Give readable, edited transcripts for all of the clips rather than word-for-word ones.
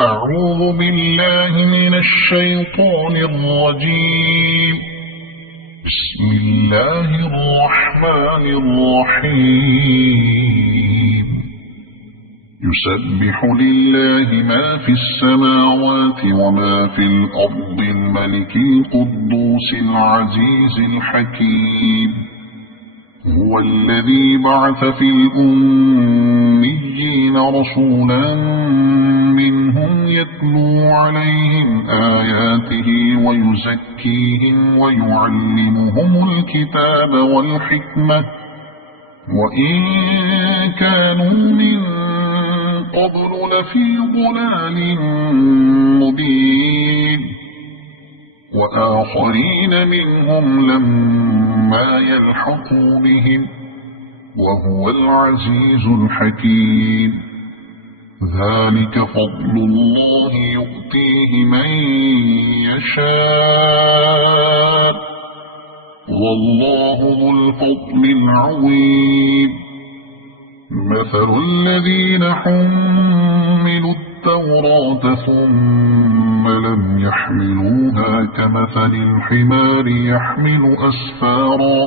أعوذ بالله من الشيطان الرجيم. بسم الله الرحمن الرحيم. يسبح لله ما في السماوات وما في الأرض الملك القدوس العزيز الحكيم. هو الذي بعث في الأميين رسولا منهم يتلو عليهم آياته ويزكيهم ويعلمهم الكتاب والحكمة وإن كانوا من قبل لفي ضلال مبين وآخرين منهم لما يلحقوا بهم وهو العزيز الحكيم. ذلك فضل الله يؤتيه من يشاء والله ذو الفضل العظيم. مثل الذين حملوا التوراة ثم لم يحملوها كمثل الحمار يحمل أسفارا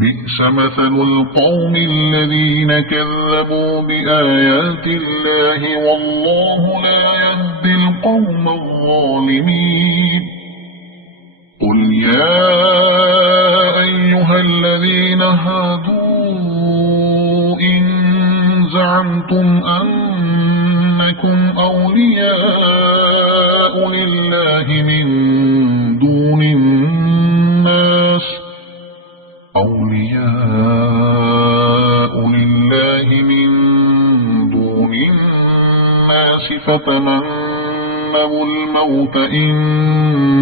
بئس مثل القوم الذين كذبوا بآيات الله والله لا يهدي القوم الظالمين. قل يا أيها الذين هادوا إن زعمتم أنكم أولياء لله من دون الناس فتمنوا الموت إن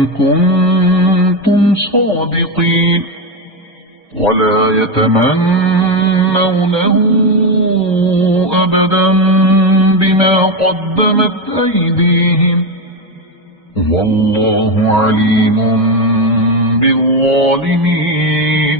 كنتم صادقين ولا يتمنونه أبدا بما قدمت أيديهم والله عليم بالظالمين.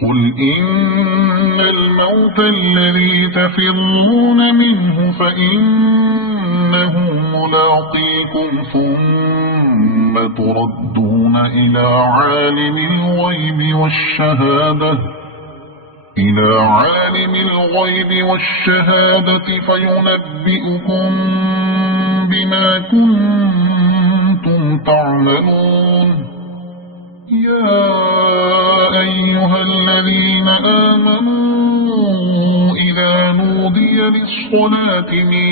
قل إن الموت الذي تفرون منه فإنه ملاقيكم ثم تردون إلى عالم الغيب والشهادة فينبئكم بما كنتم تعملون. يا أيها الذين آمنوا إذا نودي للصلاة من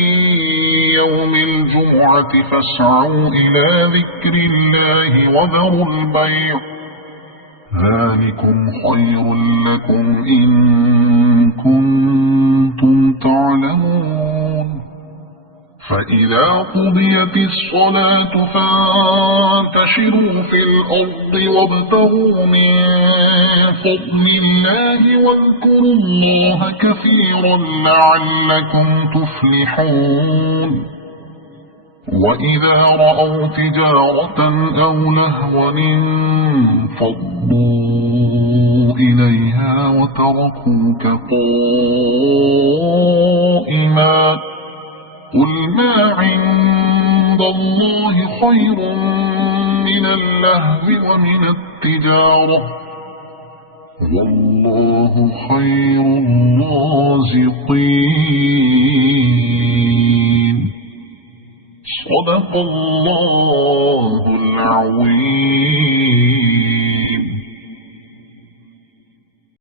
يوم الجمعة فاسعوا إلى ذكر الله وذروا البيع ذلكم خير لكم إن كنتم تعلمون. فإذا قضيت الصلاة فانتشروا في الأرض وابتغوا من فضل الله واذكروا الله كثيرا لعلكم تفلحون. وإذا رأوا تجارة أو لهوا انفضوا إليها وتركوك قائما قل ما عند الله خير من اللهو ومن التجارة والله خير الرازقين. صدق الله العظيم.